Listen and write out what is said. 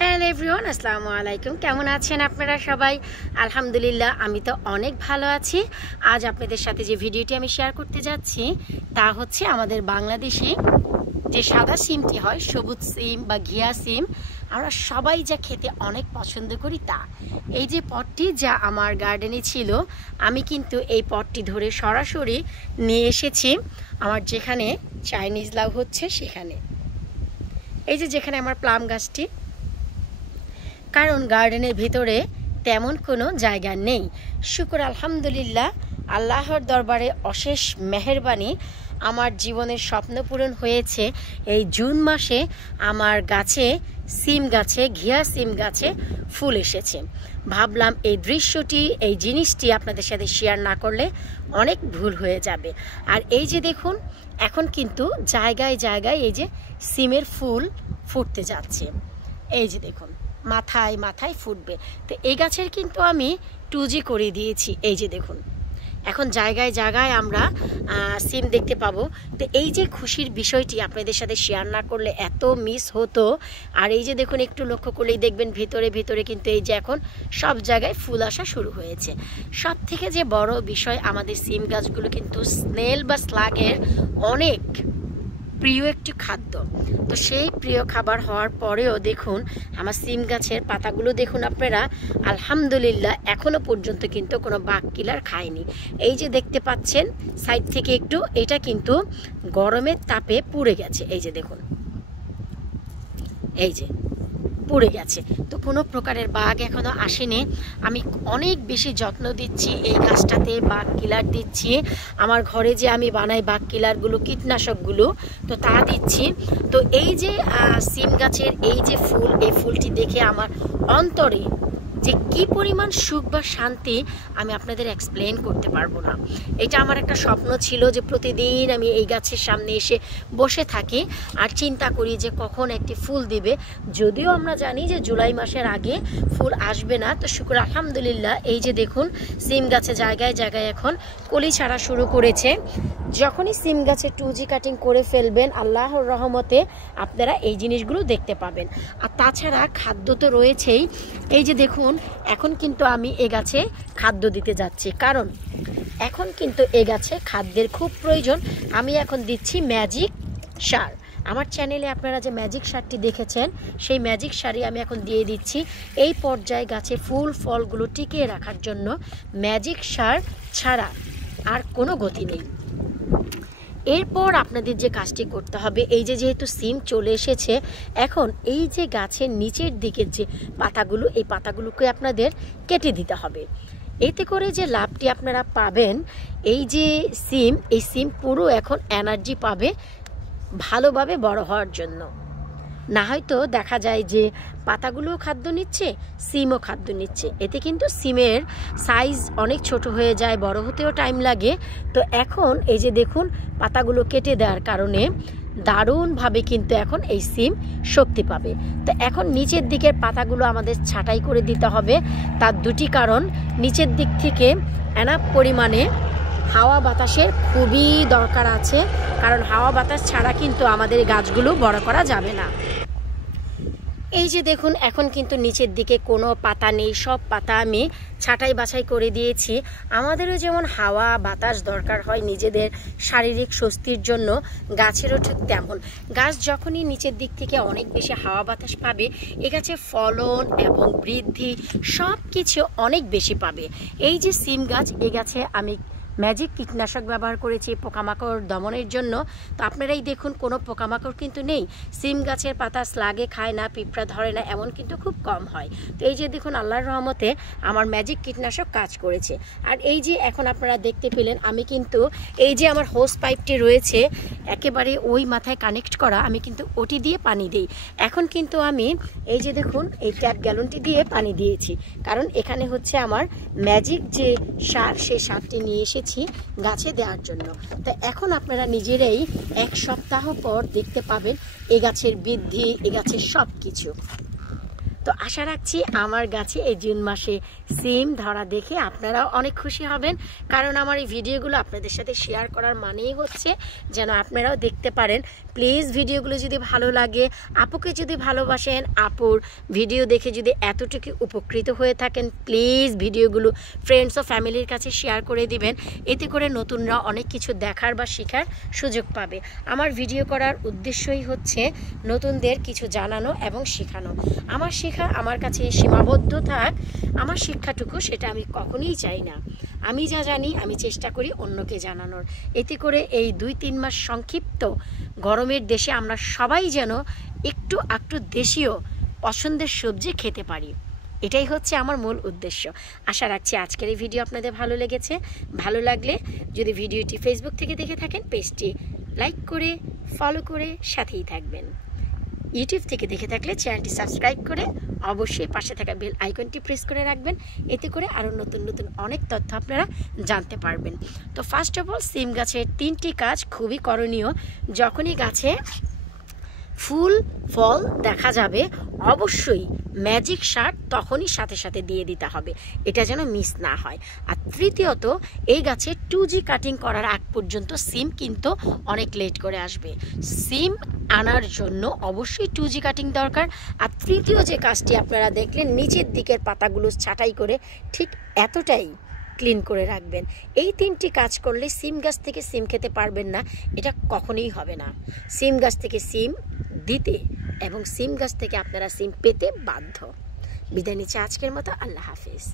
Hello everyone, আসসালামু আলাইকুম। কেমন আছেন আপনারা সবাই? আলহামদুলিল্লাহ, আমি তো অনেক ভালো আছি। আজ আপনাদের সাথে যে ভিডিওটি আমি শেয়ার করতে যাচ্ছি তা হচ্ছে আমাদের বাংলাদেশে যে সাদা সিমটি হয়, সবুজ সিম বা ঘিয়া সিম, আমরা সবাই যা খেতে অনেক পছন্দ করি তা। এই যে পটটি যা আমার গার্ডেনে ছিল, আমি কিন্তু এই পটটি ধরে সরাসরি নিয়ে এসেছি আমার যেখানে চাইনিজ লাউ হচ্ছে সেখানে। এই যে যেখানে আমার প্লাম গাছটি, কারণ গার্ডেনের ভিতরে তেমন কোনো জায়গা নেই। শুকর আলহামদুলিল্লাহ, আল্লাহর দরবারে অশেষ মেহেরবানি, আমার জীবনের স্বপ্ন পূরণ হয়েছে। এই জুন মাসে আমার গাছে, সিম গাছে, ঘিয়া সিম গাছে ফুল এসেছে। ভাবলাম এই দৃশ্যটি, এই জিনিসটি আপনাদের সাথে শেয়ার না করলে অনেক ভুল হয়ে যাবে। আর এই যে দেখুন, এখন কিন্তু জায়গায় জায়গায় এই যে সিমের ফুল ফুটতে যাচ্ছে। এই যে দেখুন, মাথায় মাথায় ফুটবে। তো এই গাছের কিন্তু আমি 2G করে দিয়েছি। এই যে দেখুন, এখন জায়গায় জায়গায় আমরা সিম দেখতে পাবো। তো এই যে খুশির বিষয়টি আপনাদের সাথে শেয়ার না করলে এত মিস হতো। আর এই যে দেখুন, একটু লক্ষ্য করলেই দেখবেন ভিতরে ভিতরে কিন্তু এই যে এখন সব জায়গায় ফুল আসা শুরু হয়েছে। সব থেকে যে বড় বিষয়, আমাদের সিম গাছগুলো কিন্তু স্নেল বা স্লাগের অনেক প্রিয় একটি খাদ্য। তো সেই প্রিয় খাবার হওয়ার পরেও দেখুন আমার সিম গাছের পাতাগুলো দেখুন আপনারা, আলহামদুলিল্লাহ এখনো পর্যন্ত কিন্তু কোনো বাঘ কিলার খায়নি। এই যে দেখতে পাচ্ছেন সাইড থেকে একটু, এটা কিন্তু গরমের তাপে পুড়ে গেছে। এই যে দেখুন, এই যে পুড়ে গেছে। তো কোনো প্রকারের বাঘ এখনো আসেনি। আমি অনেক বেশি যত্ন দিচ্ছি এই গাছটাতে, বাঘ কিলার দিচ্ছি। আমার ঘরে যে আমি বানাই বাঘ কিলারগুলো, কীটনাশকগুলো, তো তা দিচ্ছি। তো এই যে সিম গাছের এই যে ফুল, এই ফুলটি দেখে আমার অন্তরে যে কি পরিমাণ সুখ বা শান্তি আমি আপনাদের এক্সপ্লেন করতে পারবো না। এটা আমার একটা স্বপ্ন ছিল যে প্রতিদিন আমি এই গাছের সামনে এসে বসে থাকি আর চিন্তা করি যে কখন একটি ফুল দিবে। যদিও আমরা জানি যে জুলাই মাসের আগে ফুল আসবে না। তো শুকর আলহামদুলিল্লাহ, এই যে দেখুন সিম গাছে জায়গায় জায়গায় এখন কলি ছাড়া শুরু করেছে। যখনই সিম গাছে 2G কাটিং করে ফেলবেন, আল্লাহর রহমতে আপনারা এই জিনিসগুলো দেখতে পাবেন। আর তাছাড়া খাদ্য তো রয়েছেই। এই যে দেখুন, এখন কিন্তু আমি এ গাছে খাদ্য দিতে যাচ্ছি, কারণ এখন কিন্তু এ গাছে খাদ্যের খুব প্রয়োজন। আমি এখন দিচ্ছি ম্যাজিক সার। আমার চ্যানেলে আপনারা যে ম্যাজিক সারটি দেখেছেন, সেই ম্যাজিক সারই আমি এখন দিয়ে দিচ্ছি। এই পর্যায়ে গাছে ফুল ফলগুলো টিকিয়ে রাখার জন্য ম্যাজিক সার ছাড়া আর কোনো গতি নেই। এরপর আপনাদের যে কাজটি করতে হবে, এই যে যেহেতু সিম চলে এসেছে, এখন এই যে গাছের নিচের দিকের যে পাতাগুলো, এই পাতাগুলোকে আপনাদের কেটে দিতে হবে। এতে করে যে লাভটি আপনারা পাবেন, এই যে সিম, এই সিম পুরো এখন এনার্জি পাবে ভালোভাবে বড় হওয়ার জন্য। না হয়তো দেখা যায় যে পাতাগুলোও খাদ্য নিচ্ছে, সিমও খাদ্য নিচ্ছে, এতে কিন্তু সিমের সাইজ অনেক ছোট হয়ে যায়, বড় হতেও টাইম লাগে। তো এখন এই যে দেখুন, পাতাগুলো কেটে দেওয়ার কারণে দারুণভাবে কিন্তু এখন এই সিম শক্তি পাবে। তো এখন নিচের দিকের পাতাগুলো আমাদের ছাঁটাই করে দিতে হবে। তার দুটি কারণ, নিচের দিক থেকে এনাফ পরিমাণে হাওয়া বাতাসের খুবই দরকার আছে, কারণ হাওয়া বাতাস ছাড়া কিন্তু আমাদের গাছগুলো বড় করা যাবে না। এই যে দেখুন, এখন কিন্তু নিচের দিকে কোনো পাতা নেই, সব পাতা আমি ছাঁটাই বাছাই করে দিয়েছি। আমাদেরও যেমন হাওয়া বাতাস দরকার হয় নিজেদের শারীরিক স্বস্তির জন্য, গাছেরও ঠিক তেমন। গাছ যখনই নিচের দিক থেকে অনেক বেশি হাওয়া বাতাস পাবে, এ গাছে ফলন এবং বৃদ্ধি সব কিছু অনেক বেশি পাবে। এই যে সিম গাছ, এ গাছে আমি ম্যাজিক কীটনাশক ব্যবহার করেছি পোকামাকড় দমনের জন্য। তো আপনারাই দেখুন, কোনো পোকামাকড় কিন্তু নেই। সিম গাছের পাতা স্লাগে খায় না, পিঁপড়া ধরে না, এমন কিন্তু খুব কম হয়। তো এই যে দেখুন, আল্লাহর রহমতে আমার ম্যাজিক কীটনাশক কাজ করেছে। আর এই যে এখন আপনারা দেখতে পেলেন, আমি কিন্তু এই যে আমার হোস পাইপটি রয়েছে একেবারে ওই মাথায় কানেক্ট করা, আমি কিন্তু ওটি দিয়ে পানি দিই। এখন কিন্তু আমি এই যে দেখুন, এই ট্যাপ গ্যালনটি দিয়ে পানি দিয়েছি, কারণ এখানে হচ্ছে আমার ম্যাজিক যে সার, সেই সারটি নিয়ে এসেছি গাছে দেওয়ার জন্য। তো এখন আপনারা নিজেরাই 1 সপ্তাহ পর দেখতে পাবেন এ গাছের বৃদ্ধি, এ গাছের সব কিছু। তো তো আশা রাখছি আমার গাছে এই জুন মাসে সিম ধরা দেখে আপনারাও অনেক খুশি হবেন, কারণ আমার এই ভিডিওগুলো আপনাদের সাথে শেয়ার করার মানেই হচ্ছে যেন আপনারাও দেখতে পারেন। প্লিজ ভিডিওগুলো যদি ভালো লাগে, আপুকে যদি ভালোবাসেন, আপুর ভিডিও দেখে যদি এতটুকু উপকৃত হয়ে থাকেন, প্লিজ ভিডিওগুলো ফ্রেন্ডস ও ফ্যামিলির কাছে শেয়ার করে দিবেন। এতে করে নতুনরা অনেক কিছু দেখার বা শেখার সুযোগ পাবে। আমার ভিডিও করার উদ্দেশ্যই হচ্ছে নতুনদের কিছু জানানো এবং শেখানো। আমার শেখা আমার কাছে সীমাবদ্ধ থাক, আমার শিক্ষাটুকু সেটা আমি কখনোই চাই না। আমি যা জানি আমি চেষ্টা করি অন্যকে জানানোর। এতে করে এই 2-3 মাস সংক্ষিপ্ত গরমের দেশে আমরা সবাই যেন একটু একটু দেশীয় পছন্দের সবজি খেতে পারি, এটাই হচ্ছে আমার মূল উদ্দেশ্য। আশা রাখছি আজকের এই ভিডিও আপনাদের ভালো লেগেছে। ভালো লাগলে যদি ভিডিওটি ফেসবুক থেকে দেখে থাকেন, পেজটি লাইক করে ফলো করে সাথেই থাকবেন। ইউটিউব থেকে দেখে থাকলে চ্যানেলটি সাবস্ক্রাইব করে অবশ্যই পাশে থাকা বেল আইকনটি প্রেস করে রাখবেন। এতে করে আরও নতুন নতুন অনেক তথ্য আপনারা জানতে পারবেন। তো ফার্স্ট অফ অল, সিম গাছের 3টি কাজ খুবই করণীয়। যখনই গাছে ফুল ফল দেখা যাবে অবশ্যই ম্যাজিক সার তখনই সাথে সাথে দিয়ে দিতে হবে, এটা যেন মিস না হয়। আর তৃতীয়ত, এই গাছে 2G কাটিং করার আগ পর্যন্ত সিম কিন্তু অনেক লেট করে আসবে। সিম আনার জন্য অবশ্যই 2G কাটিং দরকার। আর তৃতীয় যে কাজটি আপনারা দেখলেন, নিচের দিকের পাতাগুলো ছাঁটাই করে ঠিক এতটাই ক্লিন করে রাখবেন। এই 3টি কাজ করলে সিম গাছ থেকে সিম খেতে পারবেন না, এটা কখনোই হবে না। সিম গাছ থেকে সিম দিতে এবং সিম গাছ থেকে আপনারা সিম পেতে বাধ্য। বিদায় নিচ্ছি আজকের মতো। আল্লাহ হাফিজ।